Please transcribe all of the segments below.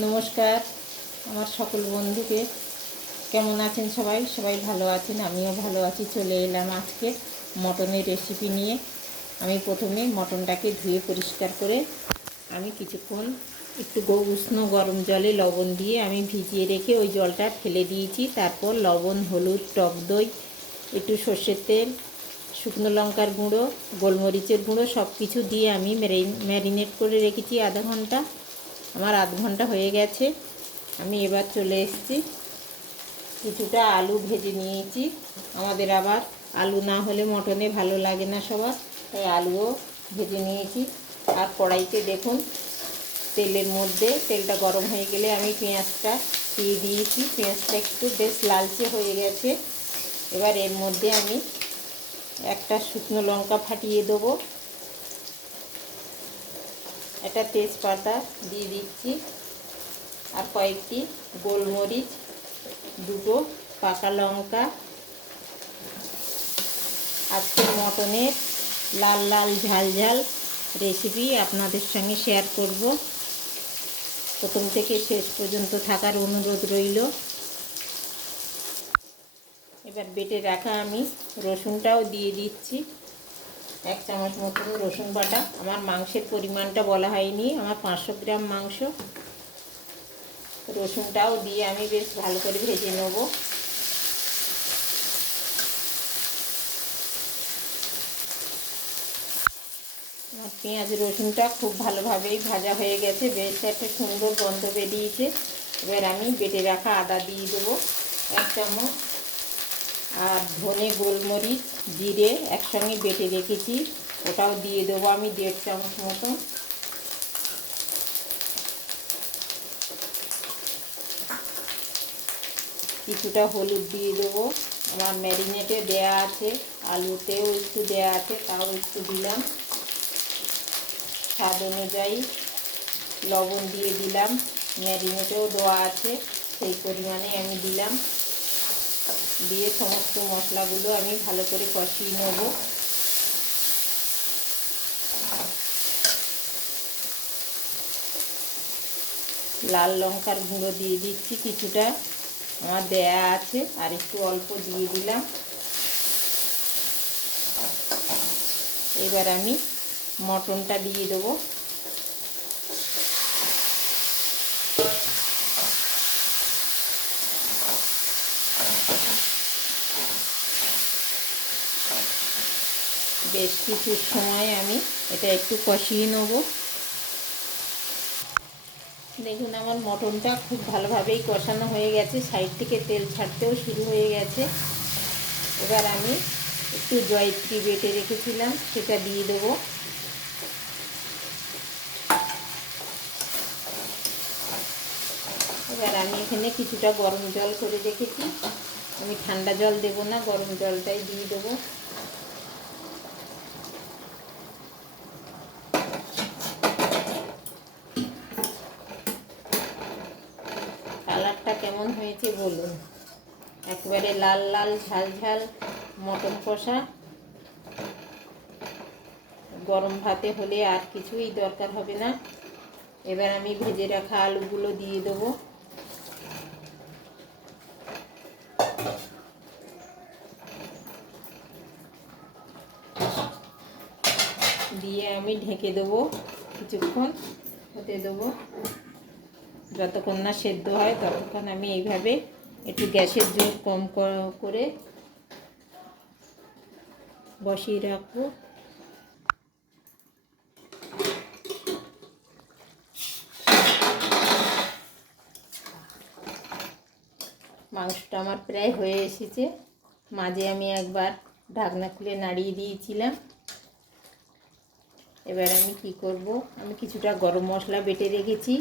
নমস্কার আমার সকল বন্ধুকে। কেমন আছেন সবাই? সবাই ভালো আছেন, আমিও ভালো আছি। চলে এলাম আজকে মটনের রেসিপি নিয়ে। আমি প্রথমে মটনটাকে ধুয়ে পরিষ্কার করে আমি কিছুক্ষণ একটু উষ্ণ গরম জলে লবণ দিয়ে আমি ভিজিয়ে রেখে ওই জলটা ফেলে দিয়েছি। তারপর লবণ, হলুদ, টক দই, একটু সর্ষের তেল, শুকনো লঙ্কার গুঁড়ো, গোলমরিচের গুঁড়ো সব কিছু দিয়ে আমি ম্যারিনেট করে রেখেছি আধা ঘন্টা। আমার আধ ঘন্টা হয়ে গেছে। আমি এবার চলে এসেছি, কিছুটা আলু ভেজে নিয়েছি। আমাদের আবার আলু না হলে মটনে ভালো লাগে না সবার, তাই আলুও ভেজে নিয়েছি। আর কড়াইতে দেখুন তেলের মধ্যে তেলটা গরম হয়ে গেলে আমি পেঁয়াজটা দিয়ে দিয়েছি। পেঁয়াজটা একটু বেশ লালচে হয়ে গেছে। এবার এর মধ্যে আমি একটা শুকনো লঙ্কা ফাটিয়ে দেবো, একটা তেজপাতা দিয়ে দিচ্ছি, আর কয়েকটি গোলমরিচ, দুটো পাকা লঙ্কা। আজকের মটনের লাল লাল ঝাল ঝাল রেসিপি আপনাদের সঙ্গে শেয়ার করব। প্রথম থেকে শেষ পর্যন্ত থাকার অনুরোধ রইল। এবার বেটে রাখা আমি রসুনটাও দিয়ে দিচ্ছি, 1 চামচ মতন রসুন বাটা। আমার মাংসের পরিমাণটা বলা হয়নি, আমার 500 গ্রাম মাংস। রসুনটাও দিয়ে আমি বেশ ভালো করে ভেজে নেব। আমার পেঁয়াজ রসুনটা খুব ভালোভাবেই ভাজা হয়ে গেছে, বেশ একটা সুন্দর গন্ধ বেরিয়েছে। এবার আমি বেটে রাখা আদা দিয়ে দেবো 1 চামচ, আর ধনে, গোলমরিচ, জিরে একসঙ্গে বেটে রেখেছি, ওটাও দিয়ে দেবো আমি 1.5 চামচ মতন। কিছুটা হলুদ দিয়ে দেবো, আমার ম্যারিনেটে দেয়া আছে, আলুতেও একটু দেয়া আছে, তাও একটু দিলাম। স্বাদ অনুযায়ী লবণ দিয়ে দিলাম, ম্যারিনেটেও দেওয়া আছে সেই পরিমাণে আমি দিলাম। দিয়ে সমস্ত মশলাগুলো আমি ভালো করে কষিয়ে নেব। লাল লঙ্কার গুঁড়ো দিয়ে দিচ্ছি কিছুটা, আমার দেয়া আছে, আর একটু অল্প দিয়ে দিলাম। এবার আমি মটনটা দিয়ে দেবো। বেশ কিছু সময় আমি এটা একটু কষিয়ে নেব। দেখুন আমার মটনটা খুব ভালোভাবেই কষানো হয়ে গেছে, সাইড থেকে তেল ছাড়তেও শুরু হয়ে গেছে। এবার আমি একটু জয়ত্রী বেটে রেখেছিলাম সেটা দিয়ে দেবো। এবার আমি এখানে কিছুটা গরম জল করে রেখেছি, আমি ঠান্ডা জল দেব না, গরম জলটাই দিয়ে দেবো। কালারটা কেমন হয়েছে বলুন, একেবারে লাল লাল ঝাল ঝাল মটন কষা। গরম ভাতে হলে আর কিছুই দরকার হবে না। এবার আমি ভেজে রাখা আলুগুলো দিয়ে দেবো। দিয়ে আমি ঢেকে দেবো, কিছুক্ষণ হতে দেবো, যতক্ষণ না সেদ্ধ হয় ততক্ষণ আমি এইভাবে একটু গ্যাসের জোর কম করে বসিয়ে রাখবো। মাংসটা আমার প্রায় হয়ে এসেছে, মাঝে আমি একবার ঢাকনা খুলে নাড়িয়ে দিয়েছিলাম। এবার আমি কি করব, আমি কিছুটা গরম মশলা বেটে রেখেছি,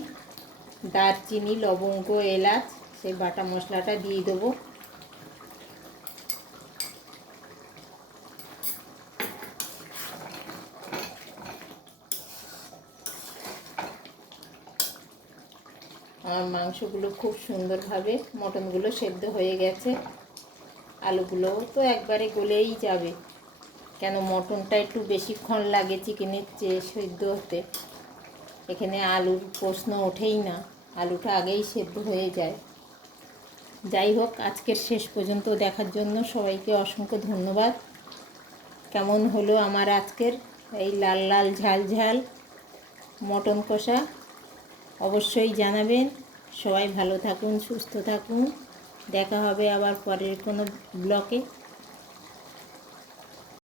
দারচিনি, লবঙ্গ, এলাচ, সেই বাটা মশলাটা দিয়ে দেবো। আমার মাংসগুলো খুব সুন্দরভাবে, মটনগুলো সেদ্ধ হয়ে গেছে, আলুগুলোও তো একবারে গলেই যাবে, কেন মটনটা একটু বেশিক্ষণ লাগে চিকেনের চেয়ে সেদ্ধ হতে, এখানে আলুর প্রশ্ন ওঠেই না। আলুটা আগেই সেদ্ধ হয়ে যায়। যাই হোক, আজকের শেষ পর্যন্ত দেখার জন্য সবাইকে অসংখ্য ধন্যবাদ। কেমন হলো আমার আজকের এই লাল লাল ঝাল ঝাল মটন কষা অবশ্যই জানাবেন। সবাই ভালো থাকুন, সুস্থ থাকুন। দেখা হবে আবার পরের কোনো ব্লগে।